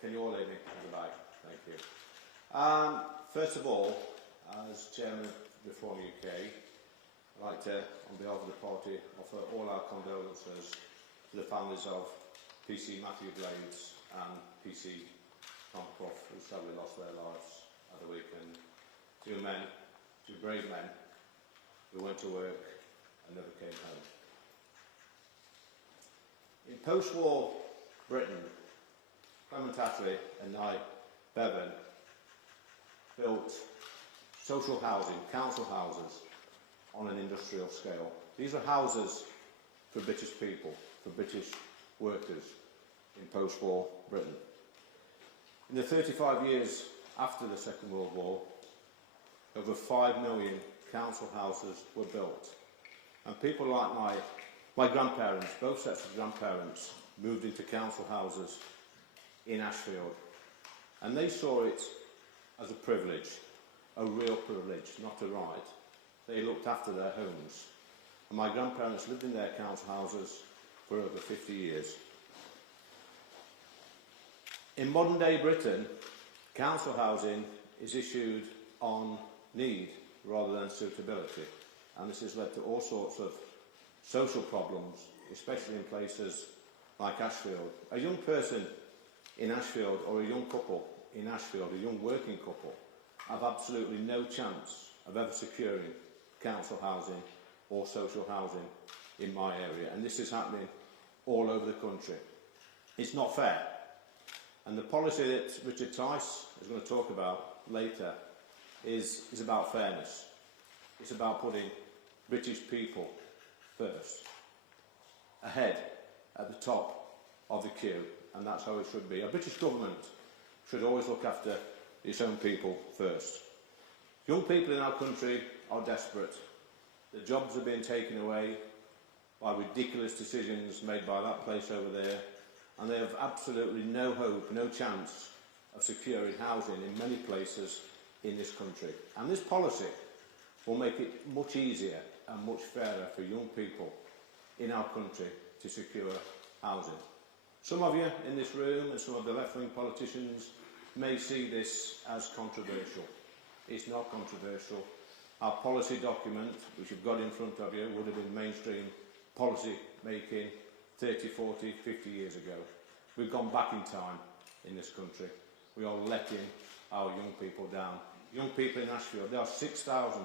Can you all hear me at the back? Thank you. First of all, as Chairman of Reform UK, I'd like to, on behalf of the party, offer all our condolences to the families of PC Matthew Blades and PC Tom Clough, who sadly lost their lives at the weekend. Two brave men, who went to work and never came home. In post-war Britain, Clement Attlee and Nye Bevan built social housing, council houses, on an industrial scale. These are houses for British people, for British workers in post-war Britain. In the 35 years after the Second World War, over 5 million council houses were built. And people like my grandparents, both sets of grandparents, moved into council houses in Ashfield. And they saw it as a privilege, a real privilege, not a right. They looked after their homes. And my grandparents lived in their council houses for over 50 years. In modern day Britain, council housing is issued on need rather than suitability. And this has led to all sorts of social problems, especially in places like Ashfield. A young person in Ashfield, or a young couple in Ashfield, a young working couple, have absolutely no chance of ever securing council housing or social housing in my area. And this is happening all over the country. It's not fair. And the policy that Richard Tice is going to talk about later is about fairness. It's about putting British people first, ahead, at the top of the queue, and that's how it should be. A British government should always look after its own people first. Young people in our country are desperate. Their jobs are being taken away by ridiculous decisions made by that place over there, and they have absolutely no hope, no chance of securing housing in many places in this country. And this policy will make it much easier and much fairer for young people in our country to secure housing. Some of you in this room and some of the left-wing politicians may see this as controversial. It's not controversial. Our policy document, which you've got in front of you, would have been mainstream policy making 30, 40, 50 years ago. We've gone back in time in this country. We are letting our young people down. Young people in Ashfield, there are 6,000,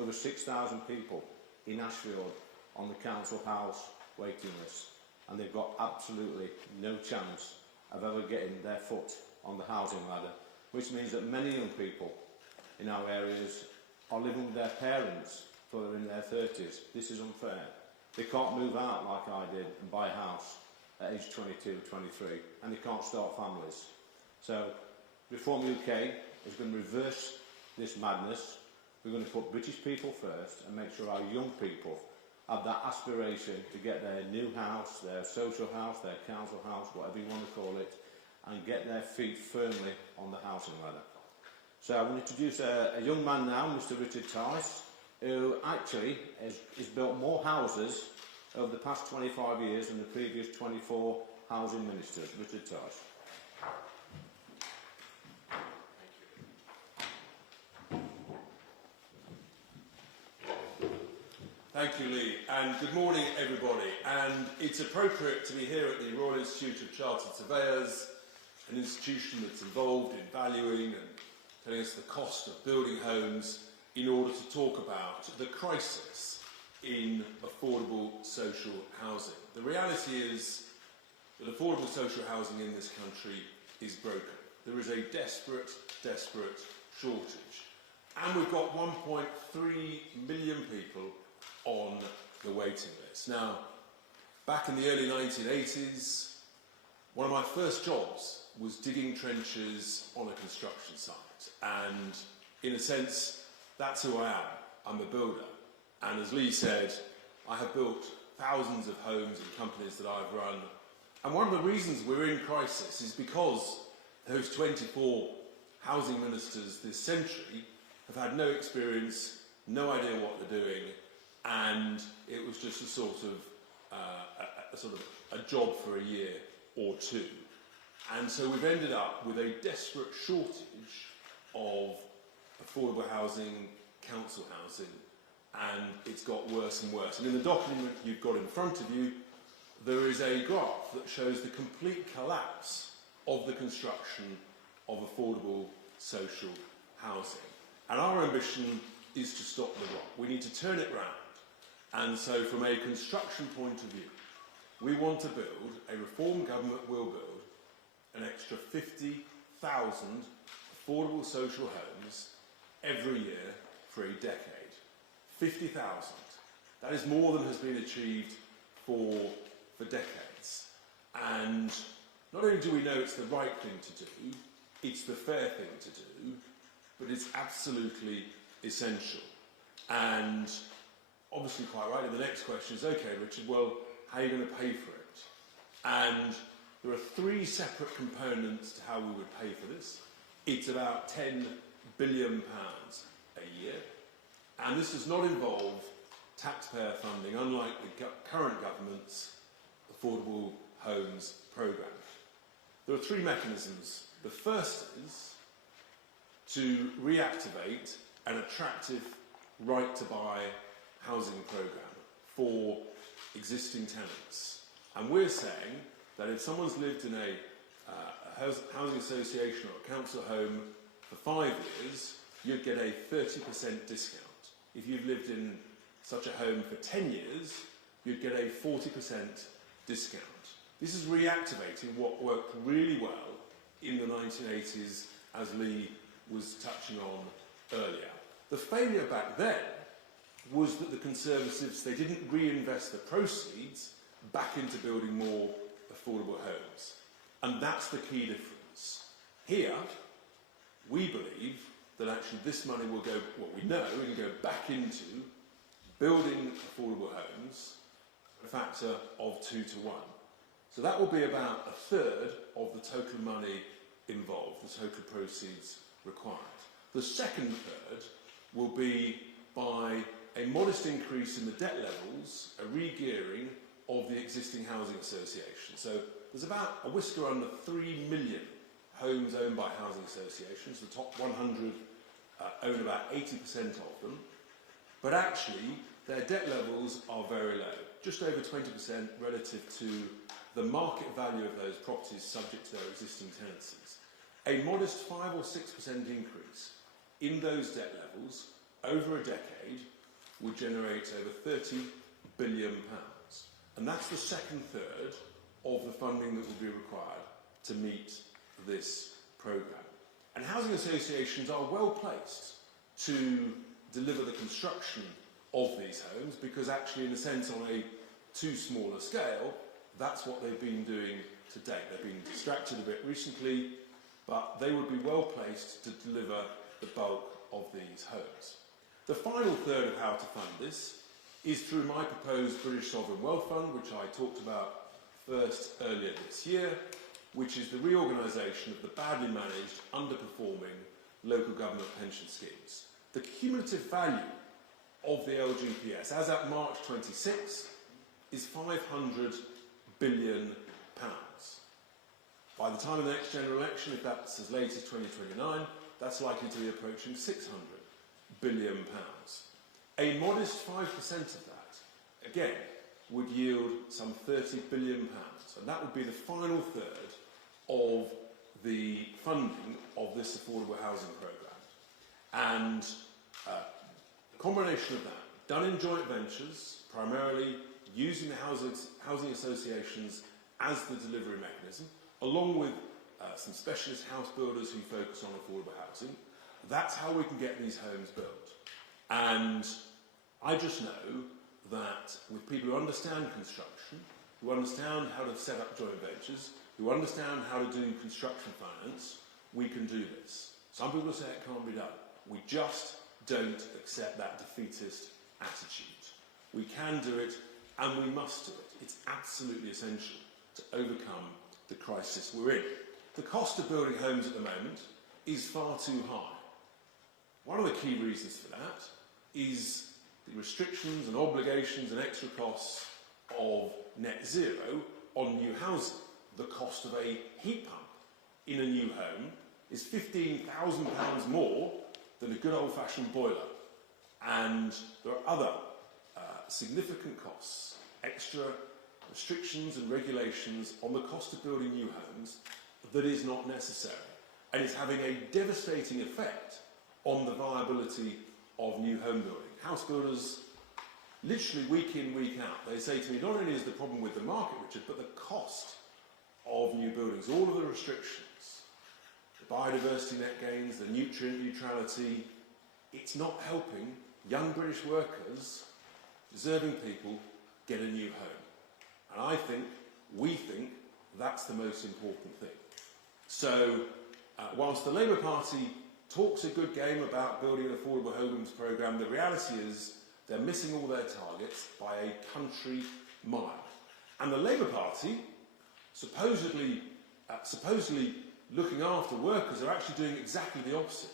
over 6,000 people in Ashfield on the council house waiting list, and they've got absolutely no chance of ever getting their foot on the housing ladder, which means that many young people in our areas are living with their parents till they're in their 30s. This is unfair. They can't move out like I did and buy a house at age 22, 23, and they can't start families. So Reform UK is going to reverse this madness. We're going to put British people first and make sure our young people have that aspiration to get their new house, their social house, their council house, whatever you want to call it, and get their feet firmly on the housing ladder. So I want to introduce a young man now, Mr. Richard Tice, who actually has built more houses over the past 25 years than the previous 24 housing ministers. Richard Tice. Thank you, Lee, and good morning, everybody. And it's appropriate to be here at the Royal Institute of Chartered Surveyors, an institution that's involved in valuing and telling us the cost of building homes, in order to talk about the crisis in affordable social housing. The reality is that affordable social housing in this country is broken. There is a desperate, desperate shortage. And we've got 1.3 million people on the waiting list. Now, back in the early 1980s, one of my first jobs was digging trenches on a construction site. And in a sense, that's who I am. I'm a builder. And as Lee said, I have built thousands of homes and companies that I've run. And one of the reasons we're in crisis is because those 24 housing ministers this century have had no experience, no idea what they're doing, and it was just a sort of a job for a year or two. And so we've ended up with a desperate shortage of affordable housing, council housing, and it's got worse and worse. And in the document you've got in front of you, there is a graph that shows the complete collapse of the construction of affordable social housing. And our ambition is to stop the rot. We need to turn it round. And so from a construction point of view, we want to build, a reform government will build, an extra 50,000 affordable social homes every year for a decade. 50,000. That is more than has been achieved for decades. And not only do we know it's the right thing to do, it's the fair thing to do, but it's absolutely essential. And obviously quite rightly, the next question is, okay, Richard, well, how are you going to pay for it? And there are three separate components to how we would pay for this. It's about £10 billion a year. And this does not involve taxpayer funding, unlike the current government's Affordable Homes programme. There are three mechanisms. The first is to reactivate an attractive right-to-buy housing programme for existing tenants. And we're saying that if someone's lived in a housing association or a council home for 5 years, you'd get a 30% discount. If you've lived in such a home for 10 years, you'd get a 40% discount. This is reactivating what worked really well in the 1980s, as Lee was touching on earlier. The failure back then was that the Conservatives, they didn't reinvest the proceeds back into building more affordable homes. And that's the key difference. Here, we believe that actually this money will go, well, we know it can go back into building affordable homes at a factor of 2 to 1. So that will be about a third of the total money involved, the total proceeds required. The second third will be by a modest increase in the debt levels, a re-gearing of the existing housing association. So there's about a whisker under 3 million homes owned by housing associations. The top 100 own about 80% of them. But actually, their debt levels are very low, just over 20% relative to the market value of those properties subject to their existing tenancies. A modest 5 or 6% increase in those debt levels over a decade would generate over £30 billion. And that's the second third of the funding that will be required to meet this programme. And housing associations are well placed to deliver the construction of these homes because actually, in a sense, on a too small a scale, that's what they've been doing to date. They've been distracted a bit recently, but they would be well placed to deliver the bulk of these homes. The final third of how to fund this is through my proposed British Sovereign Wealth Fund, which I talked about first earlier this year, which is the reorganisation of the badly managed, underperforming local government pension schemes. The cumulative value of the LGPS, as at March 26, is £500 billion. By the time of the next general election, if that's as late as 2029, that's likely to be approaching £600 billion. A modest 5% of that, again, would yield some £30 billion. And that would be the final third of the funding of this affordable housing programme. And the combination of that, done in joint ventures, primarily using the housing associations as the delivery mechanism, along with some specialist house builders who focus on affordable housing, that's how we can get these homes built. And I just know that with people who understand construction, who understand how to set up joint ventures, who understand how to do construction finance, we can do this. Some people say it can't be done. We just don't accept that defeatist attitude. We can do it, and we must do it. It's absolutely essential to overcome the crisis we're in. The cost of building homes at the moment is far too high. One of the key reasons for that is the restrictions and obligations and extra costs of net zero on new housing. The cost of a heat pump in a new home is £15,000 more than a good old-fashioned boiler. And there are other significant costs, extra restrictions and regulations on the cost of building new homes that is not necessary, and is having a devastating effect on the viability of new home building. House builders, literally week in, week out, they say to me, not only is the problem with the market, Richard, but the cost of new buildings, all of the restrictions, the biodiversity net gains, the nutrient neutrality, it's not helping young British workers, deserving people, get a new home. And I think, we think, that's the most important thing. So, whilst the Labour Party talks a good game about building an affordable homes programme, the reality is they're missing all their targets by a country mile. And the Labour Party, supposedly looking after workers, are actually doing exactly the opposite.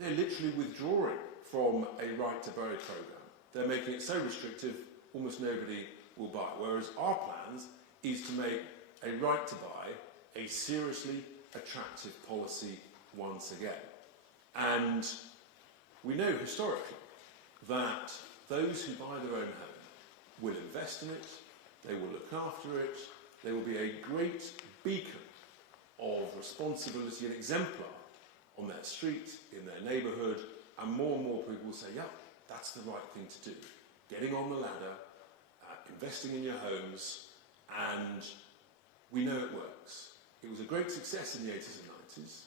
They're literally withdrawing from a right to buy programme. They're making it so restrictive, almost nobody will buy. Whereas our plans is to make a right to buy a seriously attractive policy once again. And we know historically that those who buy their own home will invest in it, they will look after it, they will be a great beacon of responsibility and exemplar on their street, in their neighbourhood, and more people will say, yeah, that's the right thing to do. Getting on the ladder, investing in your homes, and we know it works. It was a great success in the 80s and 90s.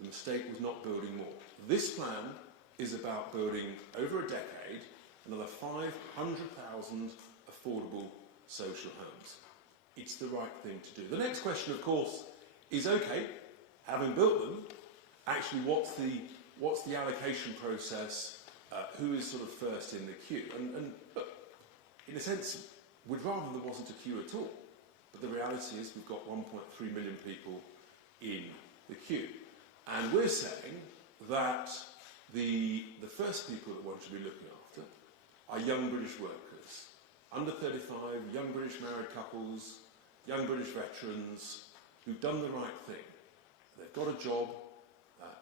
The mistake was not building more. This plan is about building, over a decade, another 500,000 affordable social homes. It's the right thing to do. The next question, of course, is, okay, having built them, actually what's the allocation process? Who is sort of first in the queue? And look, in a sense, we'd rather there wasn't a queue at all. But the reality is we've got 1.3 million people in the queue. And we're saying that the first people that we want to be looking after are young British workers, under 35, young British married couples, young British veterans who've done the right thing. They've got a job,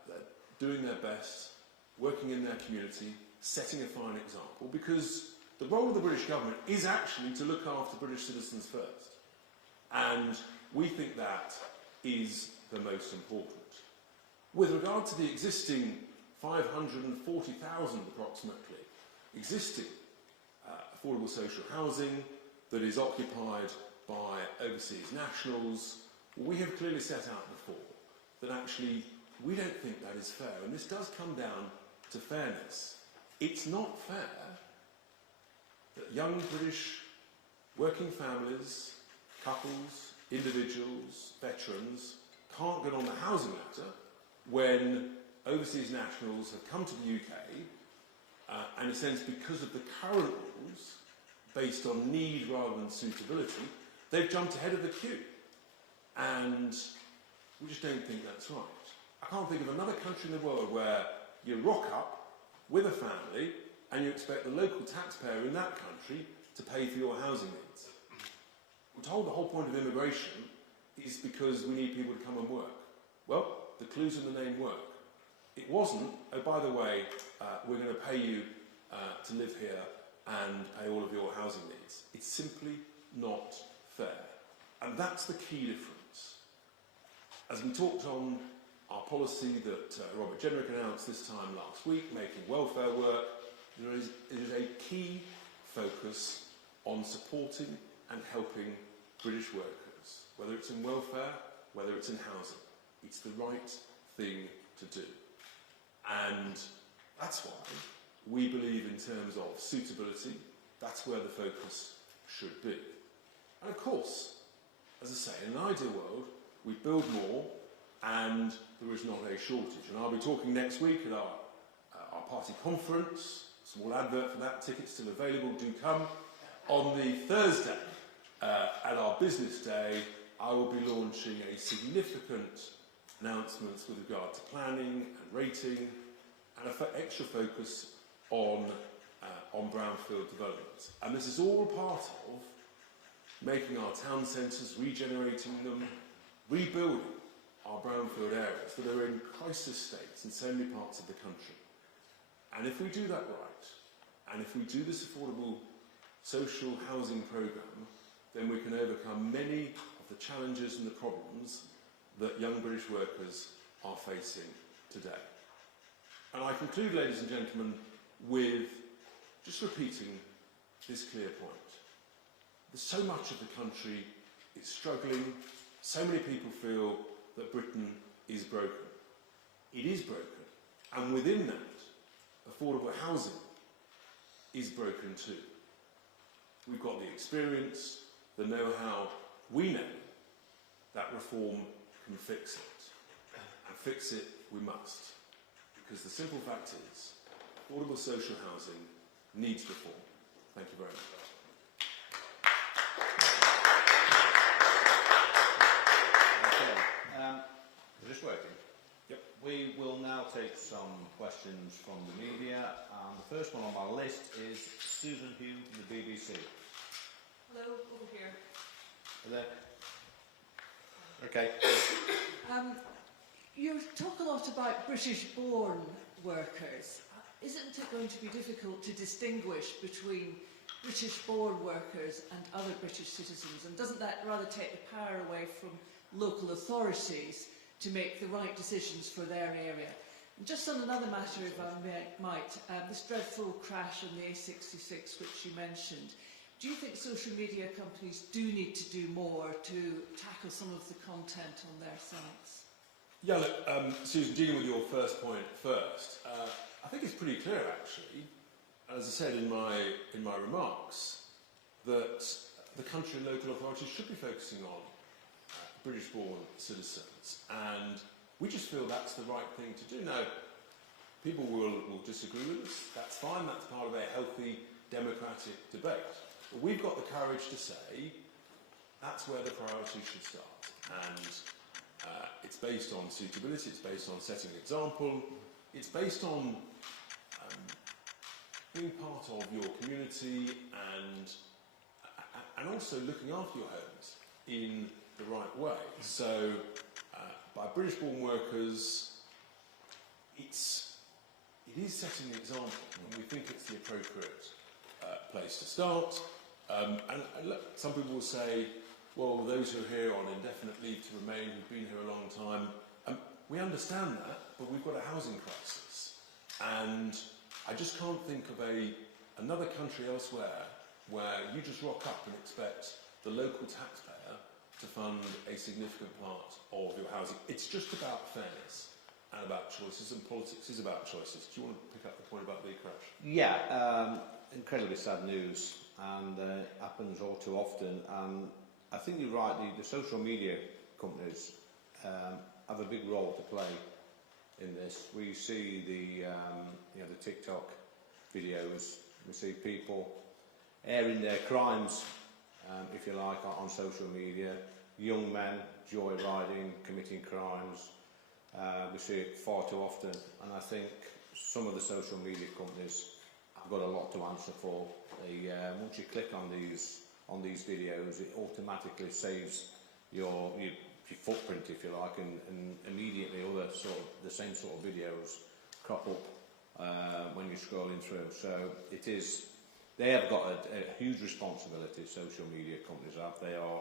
they're doing their best, working in their community, setting a fine example, because the role of the British government is actually to look after British citizens first. And we think that is the most important. With regard to the existing 540,000 approximately existing affordable social housing that is occupied by overseas nationals, we have clearly set out before that actually we don't think that is fair. And this does come down to fairness. It's not fair that young British working families, couples, individuals, veterans can't get on the housing ladder when overseas nationals have come to the UK and in a sense because of the current rules based on need rather than suitability, they've jumped ahead of the queue. And we just don't think that's right. I can't think of another country in the world where you rock up with a family and you expect the local taxpayer in that country to pay for your housing needs. We're told the whole point of immigration is because we need people to come and work. Well, the clues in the name work. It wasn't, oh, by the way, we're going to pay you to live here and pay all of your housing needs. It's simply not fair. And that's the key difference. As we talked on our policy that Robert Jenrick announced this time last week, making welfare work, there is a key focus on supporting and helping British workers, whether it's in welfare, whether it's in housing. It's the right thing to do. And that's why we believe in terms of suitability, that's where the focus should be. And of course, as I say, in an ideal world, we build more and there is not a shortage. And I'll be talking next week at our party conference. Small advert for that, tickets still available, do come. On the Thursday, at our business day, I will be launching a significant announcements with regard to planning and rating and an extra focus on brownfield development. And this is all part of making our town centres, regenerating them, rebuilding our brownfield areas that are in crisis states in so many parts of the country. And if we do that right, and if we do this affordable social housing programme, then we can overcome many of the challenges and the problems that young British workers are facing today. And I conclude, ladies and gentlemen, with just repeating this clear point. There's so much of the country is struggling, so many people feel that Britain is broken. It is broken, and within that, affordable housing is broken too. We've got the experience, the know-how. We know that reform can fix it, and fix it we must, because the simple fact is, affordable social housing needs reform. Thank you very much. Is this working? Yep. We will now take some questions from the media. The first one on my list is Susan Hugh from the BBC. Hello, over here. Hello. Okay. You talk a lot about British-born workers. Isn't it going to be difficult to distinguish between British-born workers and other British citizens? And doesn't that rather take the power away from local authorities to make the right decisions for their area? And just on another matter, if I might, this dreadful crash on the A66 which you mentioned, do you think social media companies do need to do more to tackle some of the content on their sites? Yeah, look, Susan, dealing with your first point first, I think it's pretty clear, actually, as I said in my remarks, that the country and local authorities should be focusing on British-born citizens, and we just feel that's the right thing to do. Now, people will disagree with us. That's fine. That's part of a healthy democratic debate. But we've got the courage to say that's where the priority should start. And it's based on suitability. It's based on setting an example. It's based on being part of your community and also looking after your homes in the right way. So, by British-born workers, it is setting the example, and we think it's the appropriate place to start. And look, some people will say, well, those who are here on indefinite leave to remain, who've been here a long time, we understand that, but we've got a housing crisis. And I just can't think of another country elsewhere where you just rock up and expect the local taxpayer to fund a significant part of your housing. It's just about fairness and about choices, and politics is about choices. Do you want to pick up the point about the crash? Yeah, incredibly sad news, and happens all too often. I think you're right, the social media companies have a big role to play in this. We see the TikTok videos, we see people airing their crimes, if you like, on social media. Young men joyriding, committing crimes. We see it far too often, and I think some of the social media companies have got a lot to answer for. Once you click on these videos, it automatically saves your footprint, if you like, and immediately other the same sort of videos crop up when you're scrolling through. So they have got a huge responsibility. Social media companies have. They are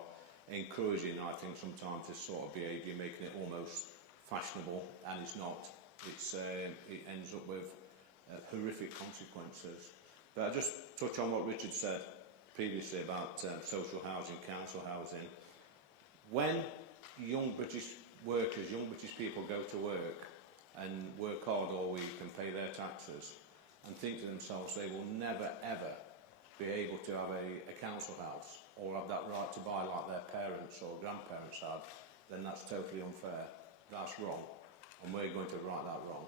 encouraging, I think, sometimes this sort of behaviour, making it almost fashionable, and it's not. It ends up with horrific consequences. But I'll just touch on what Richard said previously about social housing, council housing. When young British workers, young British people go to work and work hard all week and pay their taxes and think to themselves they will never ever be able to have a council house or have that right to buy like their parents or grandparents had, then that's totally unfair. That's wrong, and we're going to right that wrong.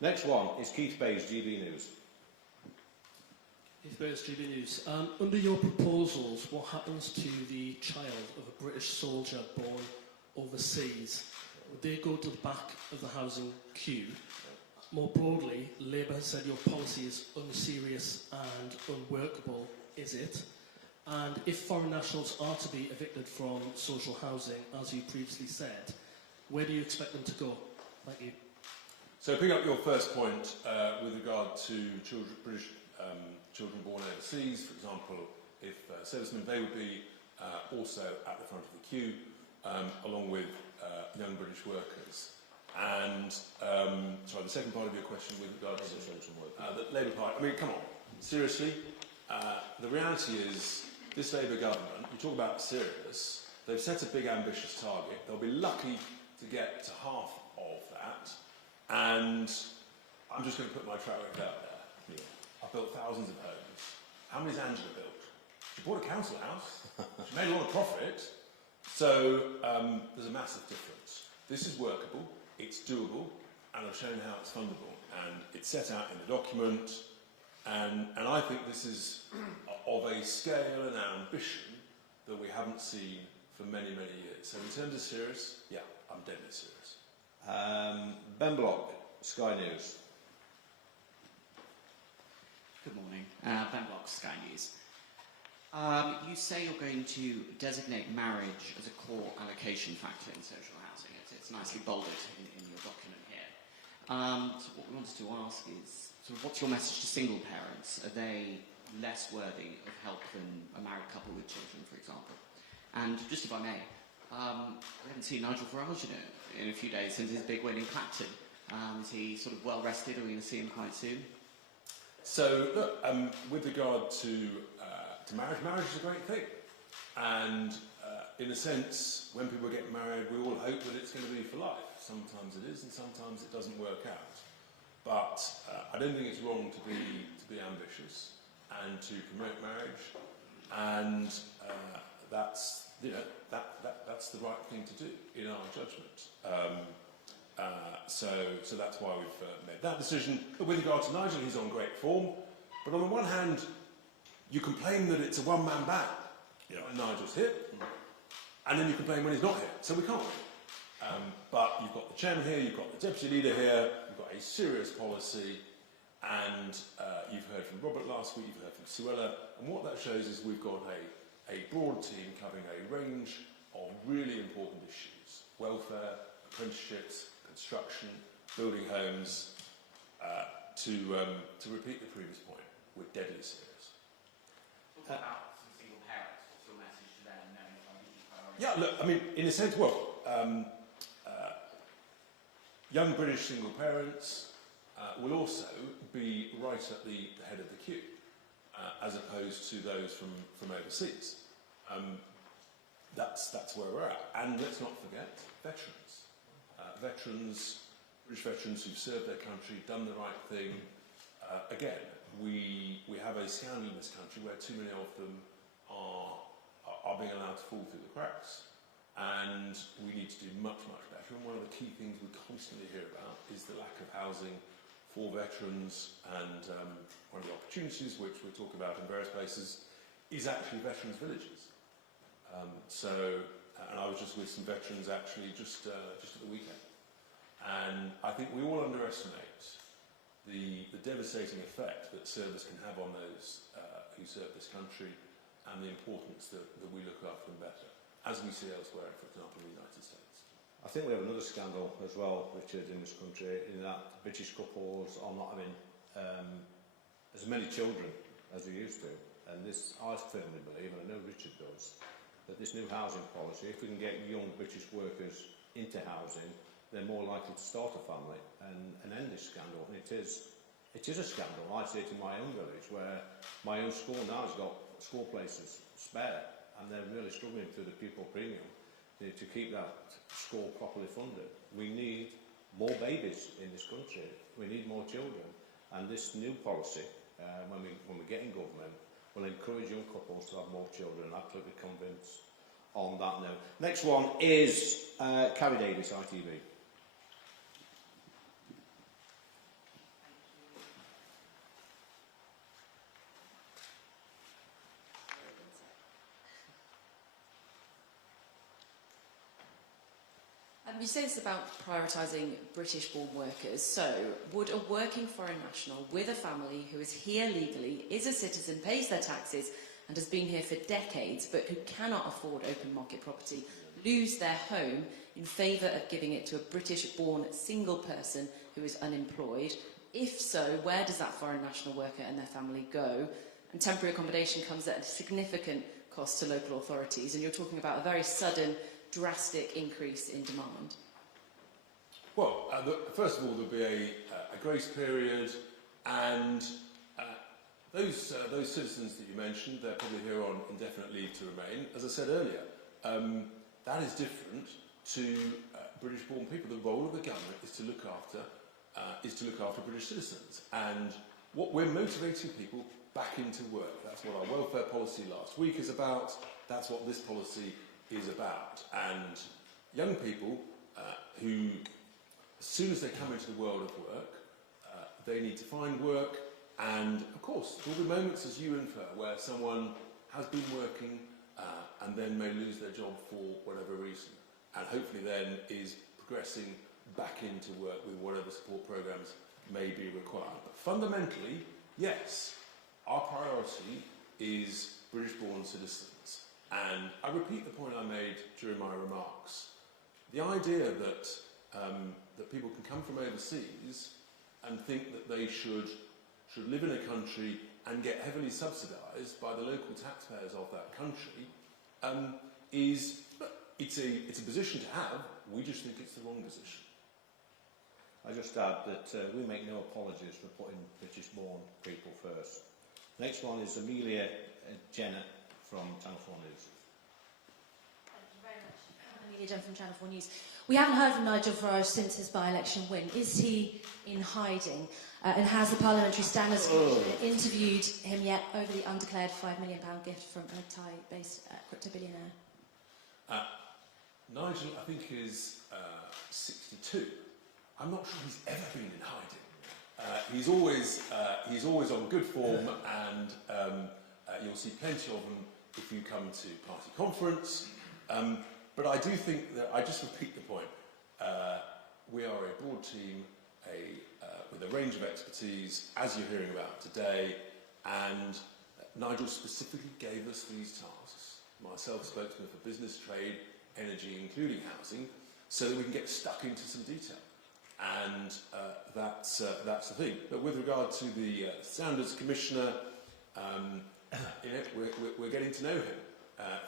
Next one is Keith Bayes, GB News. Keith Bayes, GB News. Under your proposals, what happens to the child of a British soldier born overseas? Would they go to the back of the housing queue? More broadly, Labour has said your policy is unserious and unworkable. Is it? And if foreign nationals are to be evicted from social housing, as you previously said, where do you expect them to go? Thank you. So picking up your first point with regard to British children born overseas, for example, if servicemen, they would be also at the front of the queue, along with young British workers. And, sorry, the second part of your question with regard to the Labour Party, I mean, come on, seriously? The reality is, this Labour government, we talk about serious, they've set a big ambitious target. They'll be lucky to get to half of that. And I'm just going to put my track record out there. Yeah. I've built thousands of homes. How many's Angela built? She bought a council house. She made a lot of profit. So there's a massive difference. This is workable, it's doable, and I've shown how it's fundable. And it's set out in the document. And I think this is of a scale and ambition that we haven't seen for many, many years. So in terms of serious, yeah, I'm deadly serious. Ben Block, Sky News. Good morning. Ben Block, Sky News. You say you're going to designate marriage as a core allocation factor in social housing. It's nicely bolded in your document here. So what we wanted to ask is, sort of, what's your message to single parents? Are they less worthy of help than a married couple with children, for example? And just if I may, we haven't seen Nigel Farage in a few days since his big win in Clapton. Is he sort of well rested? Are we going to see him quite soon? So, look, with regard to marriage, marriage is a great thing. And in a sense, when people get married, we all hope that it's going to be for life. Sometimes it is, and sometimes it doesn't work out. But I don't think it's wrong to be ambitious and to promote marriage, and that's that's the right thing to do in our judgment. So that's why we've made that decision. But with regard to Nigel, he's on great form. But on the one hand, you complain that it's a one-man band when Nigel's here, and then you complain when he's not here. So we can't win. But you've got the chairman here, you've got the deputy leader here, you've got a serious policy, and you've heard from Robert last week, you've heard from Suella, and what that shows is we've got a broad team covering a range of really important issues: welfare, apprenticeships, construction, building homes. To repeat the previous point, we're deadly serious. What about some single parents? What's your message to them, knowing that priority? Yeah, look, I mean, in a sense, young British single parents will also be right at the head of the queue, as opposed to those from overseas. That's where we're at. And let's not forget veterans. British veterans who've served their country, done the right thing. Again, we have a scandal in this country where too many of them are being allowed to fall through the cracks. And we need to do much, much better. And one of the key things we constantly hear about is the lack of housing for veterans. And one of the opportunities which we talk about in various places is actually veterans' villages. And I was just with some veterans actually just at the weekend. And I think we all underestimate the devastating effect that service can have on those who serve this country, and the importance that we look after them better, as we see elsewhere, for example, in the United States. I think we have another scandal as well, Richard, in this country, in that British couples are not having as many children as they used to. And this, I firmly believe, and I know Richard does, that this new housing policy, if we can get young British workers into housing, they're more likely to start a family and end this scandal. And it is a scandal. I see it in my own village, where my own school now has got school places spare, and they're really struggling through the pupil premium to keep that school properly funded. We need more babies in this country. We need more children. And this new policy, when we get in government, will encourage young couples to have more children. I'm absolutely convinced on that note. Next one is Carrie Davis, ITV. You say this about prioritising British-born workers. So, would a working foreign national with a family who is here legally, is a citizen, pays their taxes, and has been here for decades, but who cannot afford open market property, lose their home in favour of giving it to a British-born single person who is unemployed? If so, where does that foreign national worker and their family go? And temporary accommodation comes at a significant cost to local authorities, and you're talking about a very sudden, drastic increase in demand. Well, first of all, there'll be a grace period, and those citizens that you mentioned, they're probably here on indefinite leave to remain. As I said earlier, that is different to British-born people. The role of the government is to look after British citizens, and what we're motivating people back into work. That's what our welfare policy last week is about. That's what this policy is about. And young people who, as soon as they come into the world of work, they need to find work. And of course, there will be moments, as you infer, where someone has been working and then may lose their job for whatever reason, and hopefully then is progressing back into work with whatever support programmes may be required. But fundamentally, yes, our priority is British-born citizens. And I repeat the point I made during my remarks. The idea that that people can come from overseas and think that they should live in a country and get heavily subsidised by the local taxpayers of that country it's a position to have. We just think it's the wrong position. I just add that we make no apologies for putting British-born people first. Next one is Amelia Jenner from Channel 4 News. Thank you very much. Amelia Jenner from Channel 4 News. We haven't heard from Nigel Farage since his by-election win. Is he in hiding? And has the Parliamentary Standards Commission interviewed him yet over the undeclared £5 million gift from a Thai-based crypto billionaire? Nigel, I think, is 62. I'm not sure he's ever been in hiding. He's always on good form, and you'll see plenty of them if you come to party conference. But I do think that, I just repeat the point, we are a broad team with a range of expertise, as you're hearing about today, and Nigel specifically gave us these tasks, myself, spokesman for business, trade, energy, including housing, so that we can get stuck into some detail. And that's the thing. But with regard to the Standards Commissioner, we're getting to know him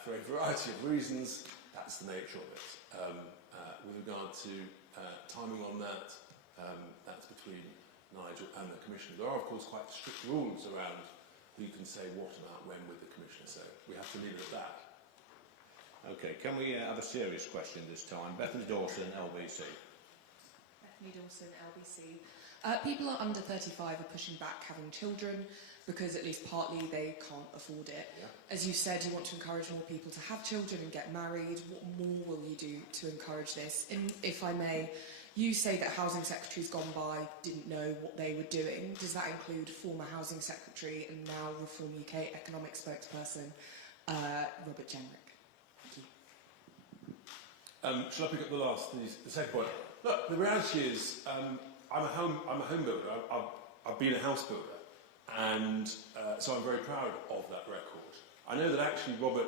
for a variety of reasons. That's the nature of it. With regard to timing on that, that's between Nigel and the Commissioner. There are, of course, quite strict rules around who can say what about when with the Commissioner, so we have to leave it at that. Okay, can we have a serious question this time? Bethany Dawson, LBC. Bethany Dawson, LBC. People are under 35 are pushing back having children because at least partly they can't afford it. Yeah. As you said, you want to encourage more people to have children and get married. What more will you do to encourage this? And if I may, you say that housing secretaries gone by didn't know what they were doing. Does that include former housing secretary and now Reform UK economic spokesperson Robert Jenrick? Shall I pick up the second point? Look, the reality is, I'm a home builder. I've been a house builder, and so I'm very proud of that record. I know that actually Robert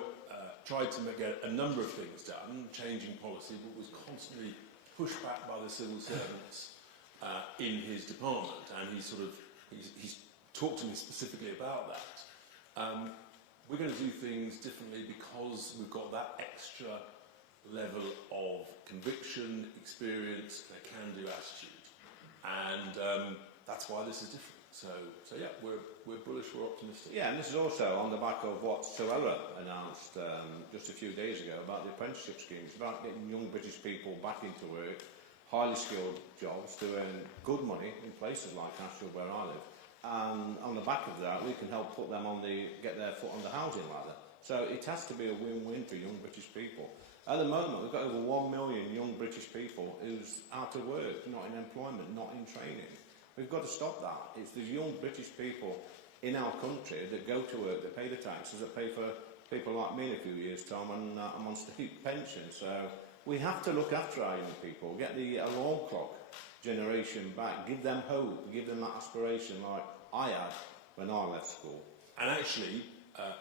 tried to get a number of things done, changing policy, but was constantly pushed back by the civil servants in his department, and he's talked to me specifically about that. We're going to do things differently because we've got that extra level of conviction, experience, and a can-do attitude, and that's why this is different. So yeah, we're bullish, we're optimistic. Yeah, and this is also on the back of what Suella announced just a few days ago about the apprenticeship schemes, about getting young British people back into work, highly skilled jobs to earn good money in places like Ashfield, where I live. And on the back of that, we can help put them get their foot on the housing ladder. So it has to be a win-win for young British people. At the moment, we've got over 1 million young British people who's out of work, not in employment, not in training. We've got to stop that. It's the young British people in our country that go to work, that pay the taxes, that pay for people like me in a few years' time, and I'm on state pension. So we have to look after our young people, get the alarm clock generation back, give them hope, give them that aspiration like I had when I left school. And actually,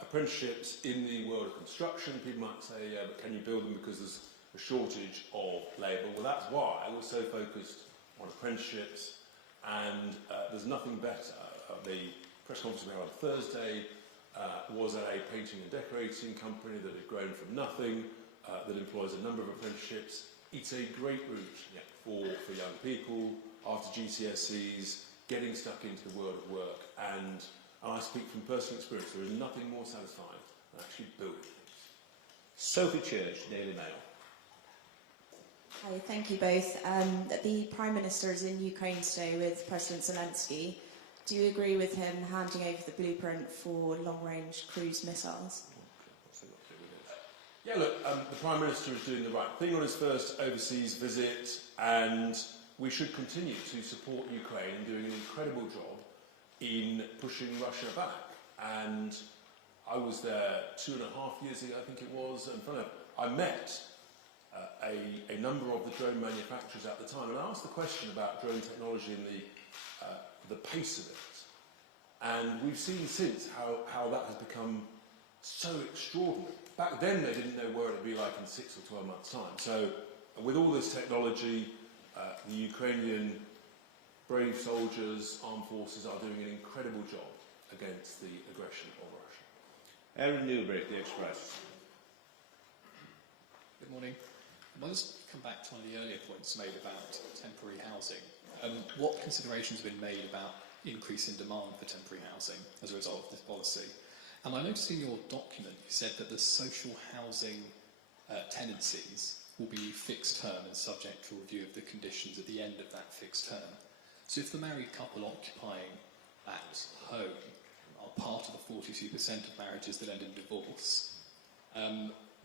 apprenticeships in the world of construction, people might say, yeah, but can you build them because there's a shortage of labour. Well, that's why we're so focused on apprenticeships, and there's nothing better. The press conference we had on Thursday was at a painting and decorating company that had grown from nothing, that employs a number of apprenticeships. It's a great route for young people after GCSEs, getting stuck into the world of work, and I speak from personal experience, there is nothing more satisfying than actually building things. Sophie Church, Daily Mail. Hi, thank you both. The Prime Minister is in Ukraine today with President Zelensky. Do you agree with him handing over the blueprint for long-range cruise missiles? Yeah, look, the Prime Minister is doing the right thing on his first overseas visit, and we should continue to support Ukraine in doing an incredible job in pushing Russia back. And I was there 2.5 years ago, I think it was, and I met a number of the drone manufacturers at the time, and I asked the question about drone technology and the pace of it. And we've seen since how that has become so extraordinary. Back then they didn't know where it would be like in 6 or 12 months' time. So with all this technology, the Ukrainian brave soldiers, armed forces are doing an incredible job against the aggression of Russia. Erin Newbury, The Express. Good morning. I'll just come back to one of the earlier points made about temporary housing. What considerations have been made about increase in demand for temporary housing as a result of this policy? And I noticed in your document you said that the social housing tenancies will be fixed term and subject to review of the conditions at the end of that fixed term. So if the married couple occupying that home are part of the 42% of marriages that end in divorce,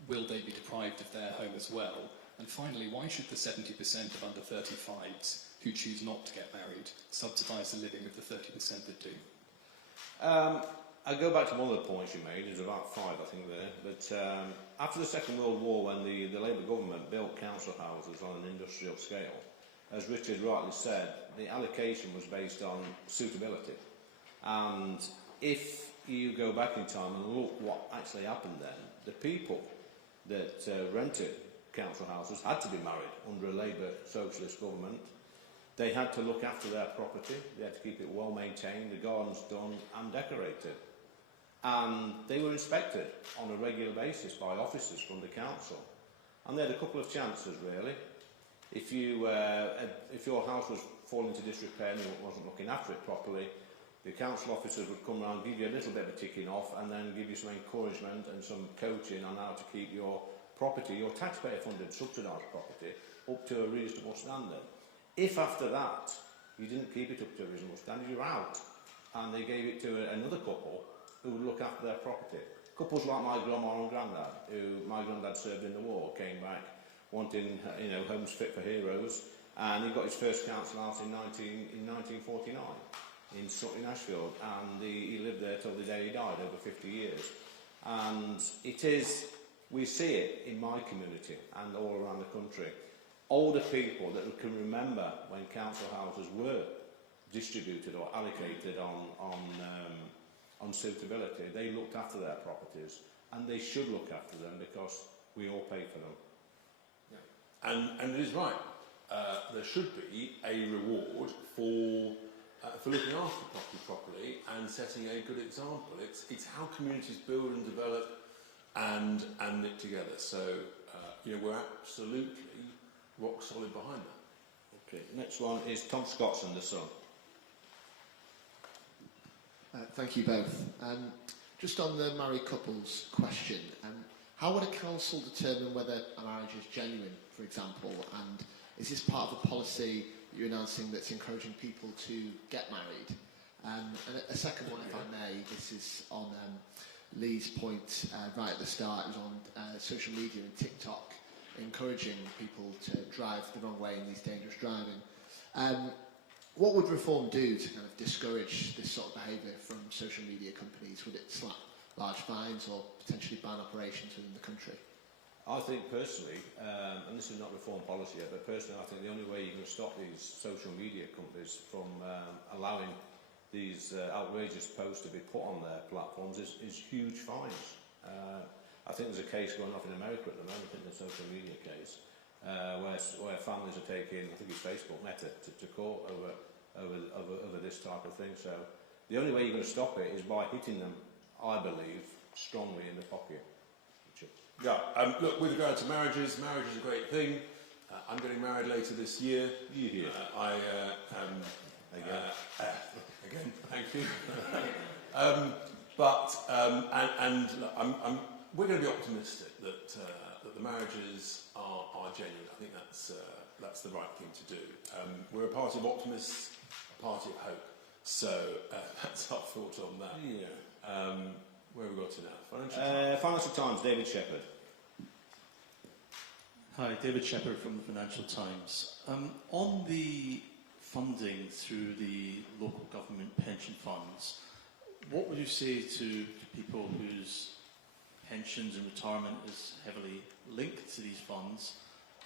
will they be deprived of their home as well? And finally, why should the 70% of under 35s who choose not to get married subsidise the living of the 30% that do? I go back to one of the points you made. There's about 5, I think, there. But after the Second World War, when the Labour government built council houses on an industrial scale, as Richard rightly said, the allocation was based on suitability. And if you go back in time and look what actually happened then, the people that rented council houses had to be married under a Labour socialist government. They had to look after their property, they had to keep it well maintained, the gardens done and decorated. And they were inspected on a regular basis by officers from the council. And they had a couple of chances, really. If your house was falling into disrepair and you wasn't looking after it properly, the council officers would come around, give you a little bit of a ticking off, and then give you some encouragement and some coaching on how to keep your property, your taxpayer-funded subsidised property, up to a reasonable standard. If after that you didn't keep it up to a reasonable standard, you're out. And they gave it to another couple who would look after their property. Couples like my grandma and granddad, who my granddad served in the war, came back wanting, homes fit for heroes, and he got his first council house in 1949 in Sutton, Ashfield, and he lived there till the day he died, over 50 years. And we see it in my community and all around the country. Older people that can remember when council houses were distributed or allocated on suitability, they looked after their properties, and they should look after them because we all pay for them. Yeah. And it is right. There should be a reward for looking after property properly and setting a good example. It's how communities build and develop and knit together. So we're absolutely rock solid behind that. Okay, next one is Tom Scott's and the Sun. Thank you both. Just on the married couples question, how would a council determine whether a marriage is genuine, for example, and is this part of a policy that you're announcing that's encouraging people to get married? And a second one, if I may, this is on Lee's point right at the start, it was on social media and TikTok, encouraging people to drive the wrong way in these dangerous driving. What would reform do to kind of discourage this sort of behaviour from social media companies? Would it slap large fines or potentially ban operations within the country? I think personally, and this is not reform policy yet, but personally I think the only way you can stop these social media companies from allowing these outrageous posts to be put on their platforms is huge fines. I think there's a case going off in America at the moment, in the social media case, where families are taking, I think it's Facebook Meta, to court over this type of thing. So the only way you're going to stop it is by hitting them, I believe, strongly in the pocket. Yeah, look, with regard to marriage is a great thing. I'm getting married later this year. Again, thank you. We're going to be optimistic that the marriages are genuine. I think that's the right thing to do. We're a party of optimists, a party of hope. So that's our thought on that. Yeah. Where have we got to now? Financial Times, David Shepherd. Hi, David Shepherd from the Financial Times. On the funding through the local government pension funds, what would you say to people whose pensions and retirement is heavily linked to these funds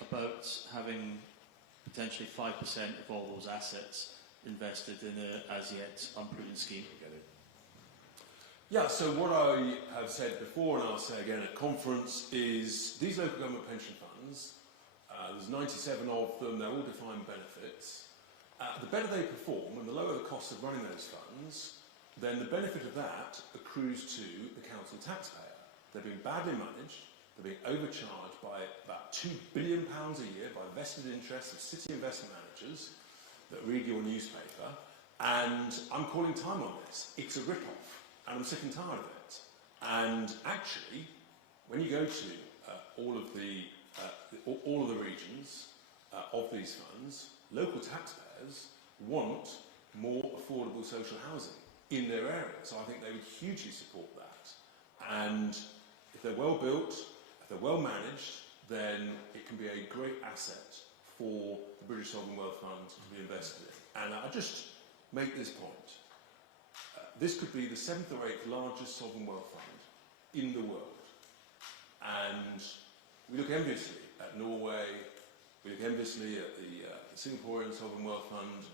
about having potentially 5% of all those assets invested in an as yet unproven scheme? Yeah, so what I have said before, and I'll say again at conference, is these local government pension funds, there's 97 of them, they're all defined benefits. The better they perform and the lower the cost of running those funds, then the benefit of that accrues to the council taxpayer. They've been badly managed, they're being overcharged by about £2 billion a year by vested interests of city investment managers that read your newspaper, and I'm calling time on this. It's a rip-off. And I'm sick and tired of it. And actually, when you go to all of the regions of these funds, local taxpayers want more affordable social housing in their area. So I think they would hugely support that. And if they're well built, if they're well managed, then it can be a great asset for the British Sovereign Wealth Fund to be invested in. And I just make this point. This could be the 7th or 8th largest sovereign wealth fund in the world. And we look enviously at Norway, we look enviously at the Singaporean Sovereign Wealth Fund.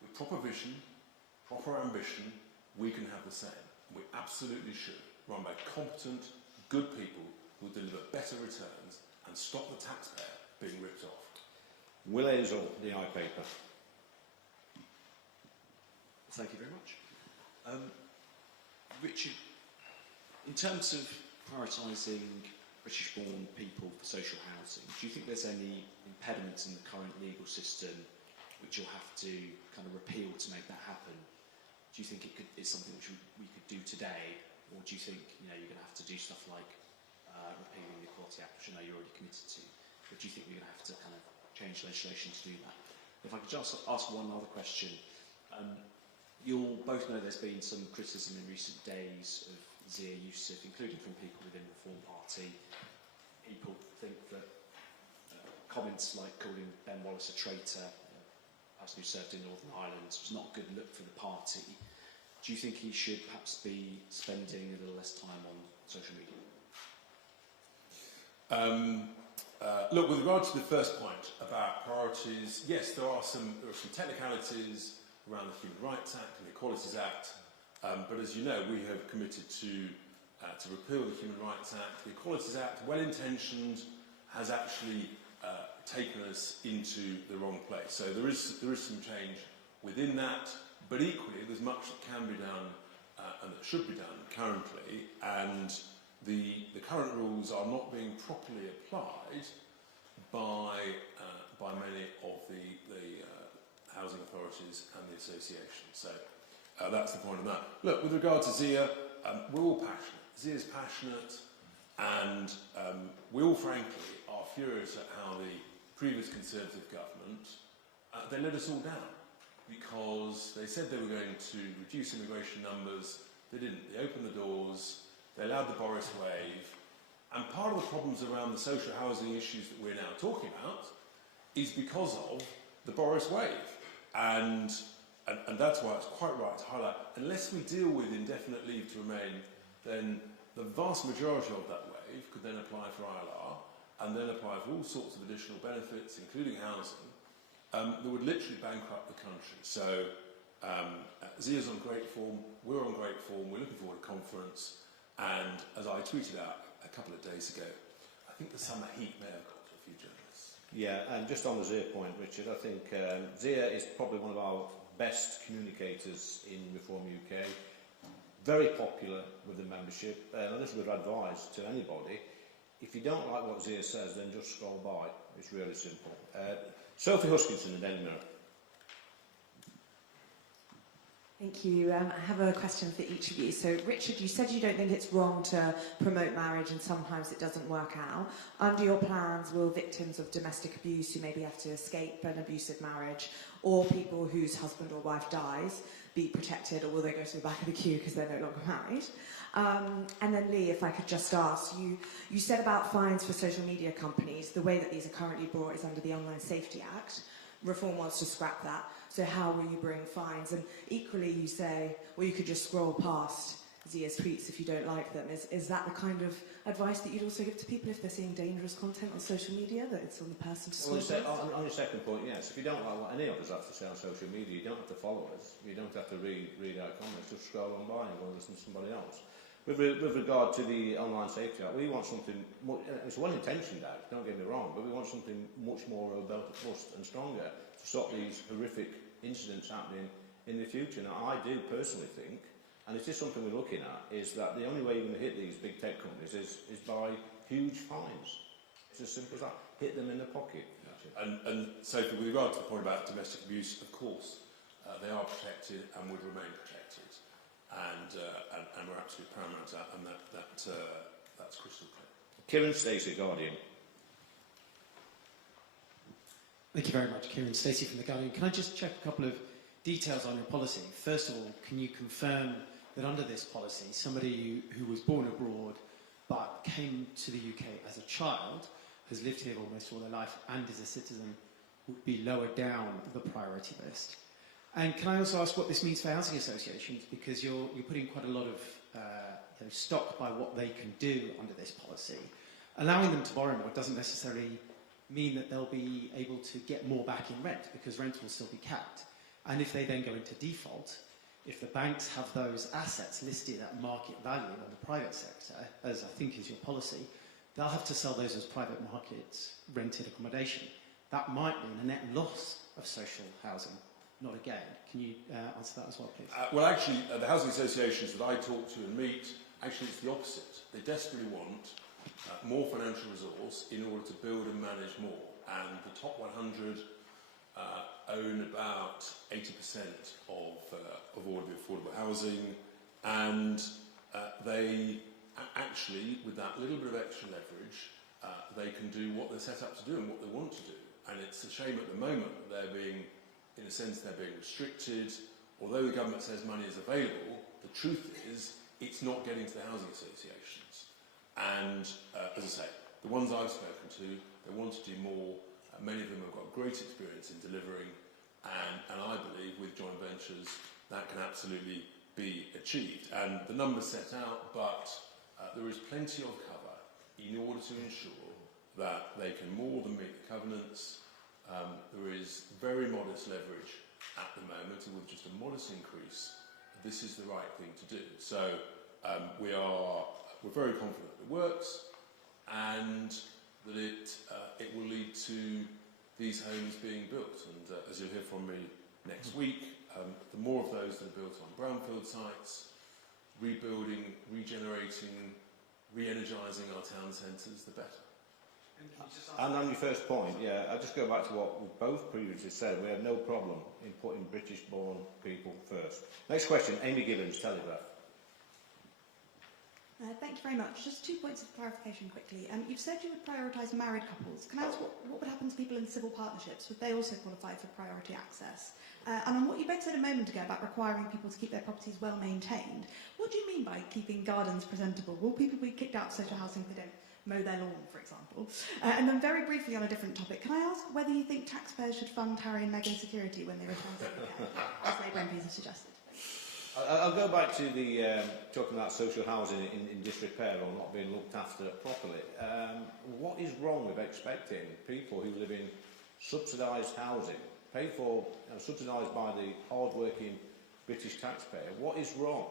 With proper vision, proper ambition, we can have the same. We absolutely should, run by competent, good people who deliver better returns and stop the taxpayer being ripped off. Will Hazel, the iPaper. Thank you very much. Richard, in terms of prioritising British-born people for social housing, do you think there's any impediments in the current legal system which you'll have to kind of repeal to make that happen? Do you think it's something which we could do today, or do you think you're going to have to do stuff like repealing the Equality Act, which I know you're already committed to, but do you think we're going to have to kind of change legislation to do that? If I could just ask one other question. You'll both know there's been some criticism in recent days of Zia Yusuf, including from people within the Reform Party. People think that comments like calling Ben Wallace a traitor, a person who served in Northern Ireland, was not a good look for the party. Do you think he should perhaps be spending a little less time on social media? Look, with regard to the first point about priorities, yes, there are some technicalities around the Human Rights Act and the Equalities Act, but as you know, we have committed to repeal the Human Rights Act. The Equalities Act, well-intentioned, has actually taken us into the wrong place. So there is some change within that, but equally there's much that can be done and that should be done currently, and the current rules are not being properly applied by many of the housing authorities and the association. So that's the point of that. Look, with regard to Zia, we're all passionate. Zia's passionate, and we all frankly are furious at how the previous Conservative government, they let us all down, because they said they were going to reduce immigration numbers. They didn't. They opened the doors, they allowed the Boris wave, and part of the problems around the social housing issues that we're now talking about is because of the Boris wave. And that's why it's quite right to highlight, unless we deal with indefinite leave to remain, then the vast majority of that wave could then apply for ILR and then apply for all sorts of additional benefits, including housing, that would literally bankrupt the country. So Zia's on great form, we're on great form, we're looking forward to conference, and as I tweeted out a couple of days ago, I think the summer heat may have got to a few journalists. Yeah, and just on the Zia point, Richard, I think Zia is probably one of our best communicators in Reform UK. Very popular with the membership. And this would advise to anybody, if you don't like what Zia says, then just scroll by. It's really simple. Sophie Huskinson in Edinburgh. Thank you. I have a question for each of you. So, Richard, you said you don't think it's wrong to promote marriage and sometimes it doesn't work out. Under your plans, will victims of domestic abuse who maybe have to escape an abusive marriage, or people whose husband or wife dies, be protected, or will they go to the back of the queue because they're no longer married? And then, Lee, if I could just ask, you said about fines for social media companies, the way that these are currently brought is under the Online Safety Act. Reform wants to scrap that. So how will you bring fines? And equally you say, well, you could just scroll past Zia's tweets if you don't like them. Is that the kind of advice that you'd also give to people if they're seeing dangerous content on social media, that it's on the person to scroll past? On your second point, yes. If you don't like what any of us have to say on social media, you don't have to follow us. You don't have to read out comments. Just scroll on by and go and listen to somebody else. With regard to the Online Safety Act, we want something, it's well-intentioned act, don't get me wrong, but we want something much more robust and stronger to stop these horrific incidents happening in the future. Now, I do personally think, and it is something we're looking at, is that the only way you're going to hit these big tech companies is by huge fines. It's as simple as that. Hit them in the pocket. And Sophie, with regard to the point about domestic abuse, of course, they are protected and would remain protected. And we're absolutely paramount to that, and that's crystal clear. Kieran Stacey, Guardian. Thank you very much. Kieran Stacey from The Guardian. Can I just check a couple of details on your policy? First of all, can you confirm that under this policy, somebody who was born abroad but came to the UK as a child, has lived here almost all their life and is a citizen, would be lower down the priority list? And can I also ask what this means for housing associations? Because you're putting quite a lot of stock by what they can do under this policy. Allowing them to borrow more doesn't necessarily mean that they'll be able to get more back in rent, because rent will still be capped. And if they then go into default, if the banks have those assets listed at market value in the private sector, as I think is your policy, they'll have to sell those as private markets rented accommodation. That might mean a net loss of social housing, not a gain. Can you answer that as well, please? Well, actually, the housing associations that I talk to and meet, actually it's the opposite. They desperately want more financial resource in order to build and manage more. And the top 100 own about 80% of all of the affordable housing, and they actually, with that little bit of extra leverage, they can do what they're set up to do and what they want to do. And it's a shame at the moment that they're being, in a sense, they're being restricted. Although the government says money is available, the truth is it's not getting to the housing associations. And as I say, the ones I've spoken to, they want to do more. Many of them have got great experience in delivering, and I believe with joint ventures that can absolutely be achieved. And the numbers set out, but there is plenty of cover in order to ensure that they can more than meet the covenants. There is very modest leverage at the moment, and with just a modest increase, this is the right thing to do. So we're very confident it works, and that it will lead to these homes being built. And as you'll hear from me next week, the more of those that are built on brownfield sites, rebuilding, regenerating, re-energising our town centres, the better. And on your first point, yeah, I'll just go back to what we both previously said. We have no problem in putting British-born people first. Next question, Amy Gibbons, Telegraph. Thank you very much. Just 2 points of clarification quickly. You've said you would prioritise married couples. Can I ask what would happen to people in civil partnerships? Would they also qualify for priority access? And on what you both said a moment ago about requiring people to keep their properties well maintained, what do you mean by keeping gardens presentable? Will people be kicked out of social housing if they don't mow their lawn, for example? And then very briefly on a different topic, can I ask whether you think taxpayers should fund Harry and Meghan's security when they return to the UK, as Labour MPs have suggested? I'll go back to the talking about social housing in disrepair or not being looked after properly. What is wrong with expecting people who live in subsidised housing, paid for, subsidised by the hard-working British taxpayer? What is wrong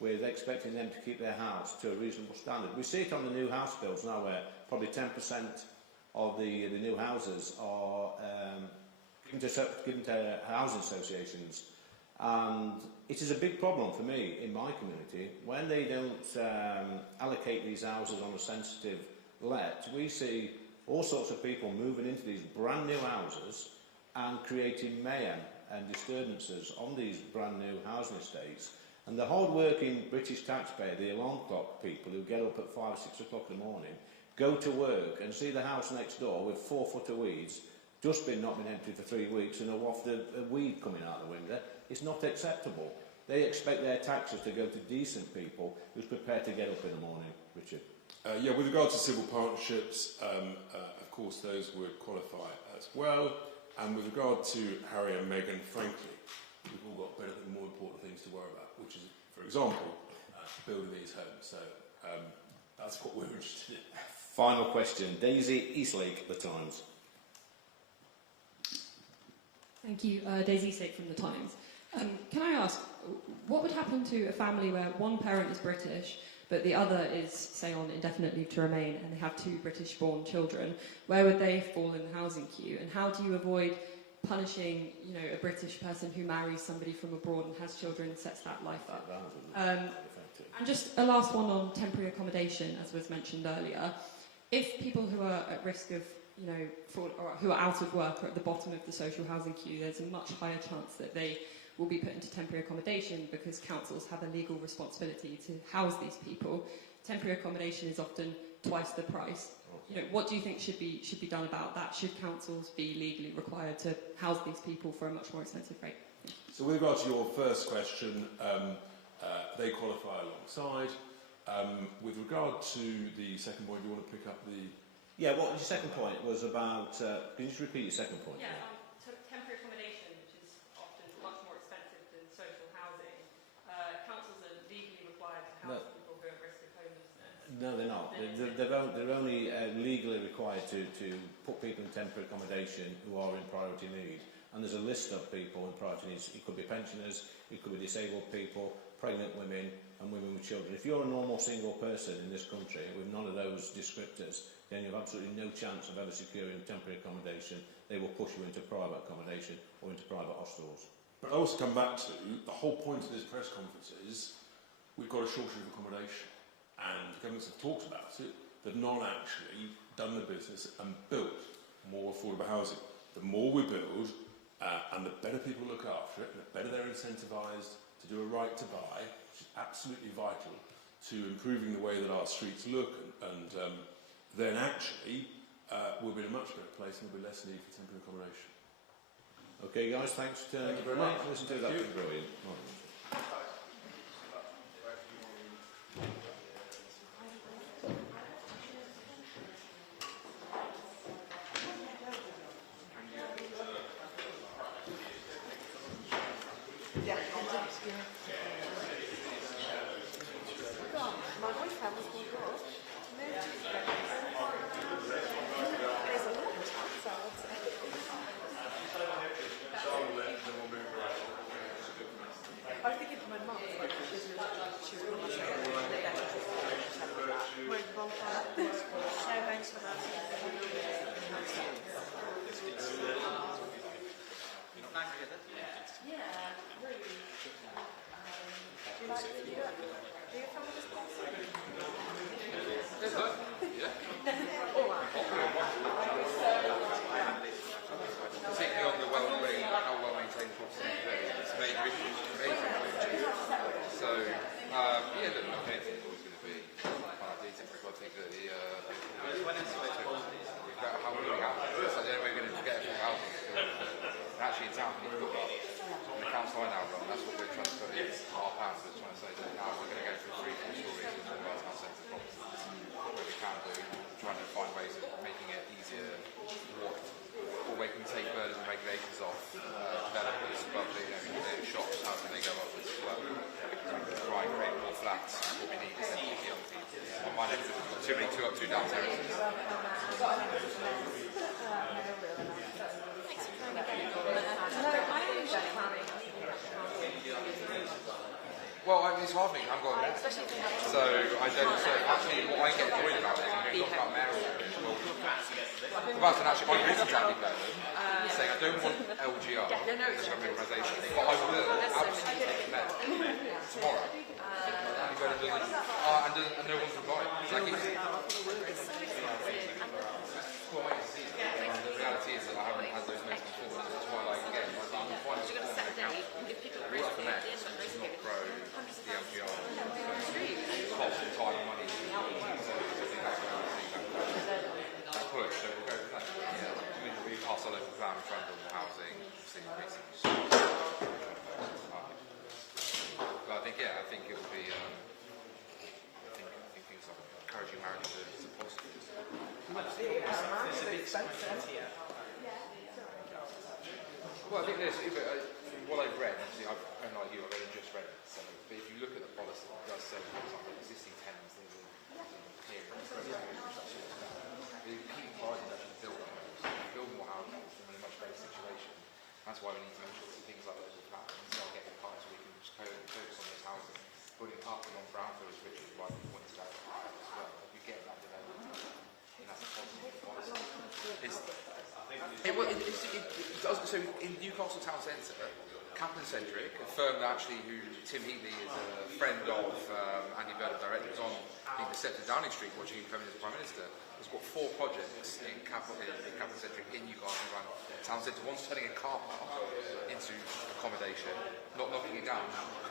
with expecting them to keep their house to a reasonable standard? We see it on the new house builds now, where probably 10% of the new houses are given to housing associations. And it is a big problem for me in my community when they don't allocate these houses on a sensitive let. We see all sorts of people moving into these brand new houses and creating mayhem and disturbances on these brand new housing estates. And the hard-working British taxpayer, the alarm clock people who get up at 5 or 6 o'clock in the morning, go to work and see the house next door with 4 foot of weeds, dustbin not been emptied for 3 weeks and a waft of weed coming out the window. It's not acceptable. They expect their taxes to go to decent people who's prepared to get up in the morning. Richard? Yeah, with regard to civil partnerships, of course those would qualify as well. And with regard to Harry and Meghan, frankly, we've all got better and more important things to worry about, which is, for example, building these homes. So that's what we're interested in. Final question. Daisy Eastlake, The Times. Thank you. Daisy Eastlake from The Times. Can I ask, what would happen to a family where one parent is British but the other is, say, on indefinite leave to remain and they have 2 British-born children? Where would they fall in the housing queue? And how do you avoid punishing, a British person who marries somebody from abroad and has children and sets that life up? And just a last one on temporary accommodation, as was mentioned earlier. If people who are at risk of, or who are out of work are at the bottom of the social housing queue, there's a much higher chance that they will be put into temporary accommodation because councils have a legal responsibility to house these people. Temporary accommodation is often twice the price. What do you think should be done about that? Should councils be legally required to house these people for a much more expensive rate? So with regard to your first question, they qualify alongside. With regard to the second point, do you want to pick up the... Yeah, well, your second point was about... can you just repeat your second point? Yeah, temporary accommodation, which is often much more expensive than social housing. Councils are legally required to house people who are at risk of homelessness. No, they're not. They're only legally required to put people in temporary accommodation who are in priority need. And there's a list of people in priority needs. It could be pensioners, it could be disabled people, pregnant women and women with children. If you're a normal single person in this country with none of those descriptors, then you have absolutely no chance of ever securing temporary accommodation. They will push you into private accommodation or into private hostels. But I also come back to the whole point of this press conference is we've got a shortage of accommodation. And governments have talked about it, they've not actually done the business and built more affordable housing. The more we build, and the better people look after it, and the better they're incentivised to do a right to buy, which is absolutely vital to improving the way that our streets look, and then actually we'll be in a much better place and there'll be less need for temporary accommodation. Okay, guys, thanks. Thank you very much. Listen to that. Brilliant. Too many 2 up, 2 down terraces. Well, I mean, it's hard for me. I've got a mayor. So I don't. So actually, what I get annoyed about it, I mean, not about mayoral areas. Well, and actually, my reasons actually saying I don't want LGR as an organisation, but I will absolutely take the mayor tomorrow. And no one's replying. Like the reality is that I haven't had those moments before. That's why, like, again, I'm finding it for next. It's not pro the LGR. Cost and time and money. So I think that's where I see that push. So we'll go from there. We pass our local plan, we try and build more housing, see increasing. But I think it will be. I think things like encouraging marriage is a positive. There's a big expense here. Well, I think there's, what I've read, obviously, unlike you, I've only just read it, so, but if you look at the policy, it does say, for example, existing tenants, there's a clear the key priority is actually build more houses in a much better situation. That's why we need to make sure that things like local plans start getting high so we can just focus on those houses, putting up and on brownfield, as Richard rightly pointed out as well. If we get that development, and that's a positive policy. It does, so in Newcastle Town Centre, Kaplan Centric, a firm that actually Tim Heatley is a friend of Andy Bird, the director, was on the steps of Downing Street watching him come in as Prime Minister. Has got 4 projects in Kaplan Centric in Newcastle around Town Centre. One's turning a car park into accommodation, not knocking it down,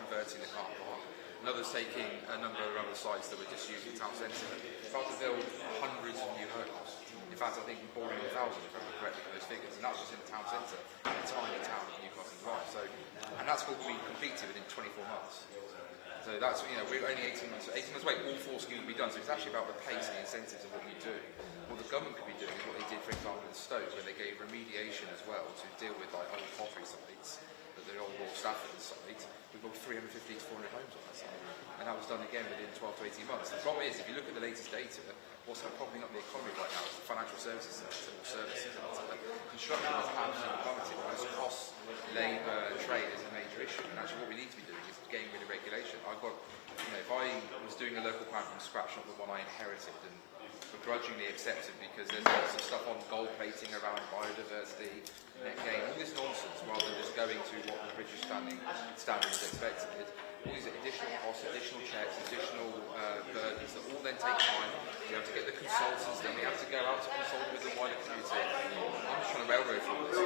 converting the car park. Another's taking a number of other sites that were disused in Town Centre. About to build hundreds of new homes. In fact, I think we're bordering 1,000, if I remember correctly, for those figures, and that's just in the town centre, in a tiny town of Newcastle Drive. So, and that's what we completed within 24 months. So that's, we're only 18 months away. All 4 schemes will be done. So it's actually about the pace and the incentives of what we do. What the government could be doing is what they did, for example, in Stoke, where they gave remediation as well to deal with like old pottery sites, the old Royal Stafford site. We built 350 to 400 homes on that site, and that was done again within 12 to 18 months. The problem is, if you look at the latest data, what's propping up the economy right now is the financial services sector, or services sector. Construction is absolutely plummeted. Because costs, labour, and trade is a major issue. And actually, what we need to be doing is getting rid of regulation. I've got, if I was doing a local plan from scratch, not the one I inherited and begrudgingly accepted because there's lots of stuff on gold plating around biodiversity, net gain, all this nonsense, rather than just going to what the British standard is expected. All these additional costs, additional checks, additional burdens that all then take time. We have to get the consultants, then we have to go out to consult with the wider community. I'm just trying to railroad through this.